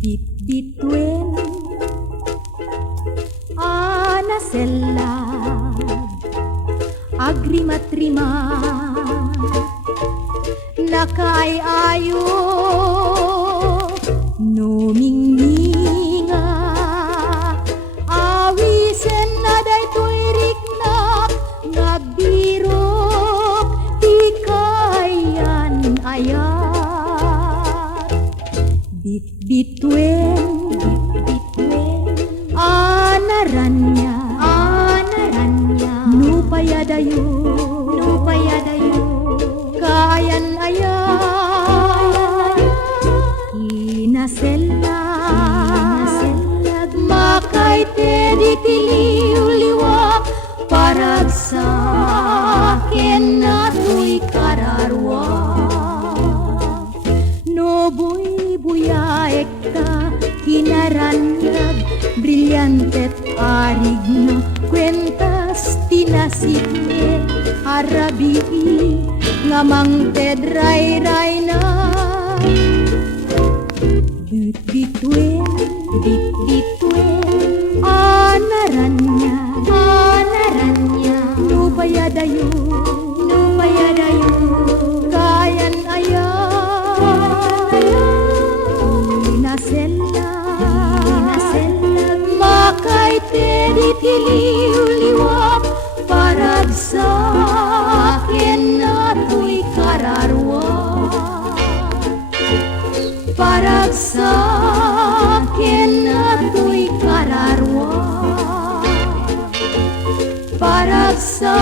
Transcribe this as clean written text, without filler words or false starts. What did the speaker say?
Bitbituen anasellag agrimat-rimat nakaayo numingninga awisen na daytoy rikna ngabirok di kayan ayat bitbituen anaranya nupayadayo kayan ayat inasellag makay te ditiliw-liwa parag sa akin na tuy kararwa no buy-buyaek ta kinaranyag brilyantet arig na kwentas tinasitne arabii ngamang tedray-ray na bitbituen anaranya nupayadayo kayan ayat inasellag makay te ditiliw-liwa parag sa akin na tuy kararwa parag sa akin na tuy kararwa parag sa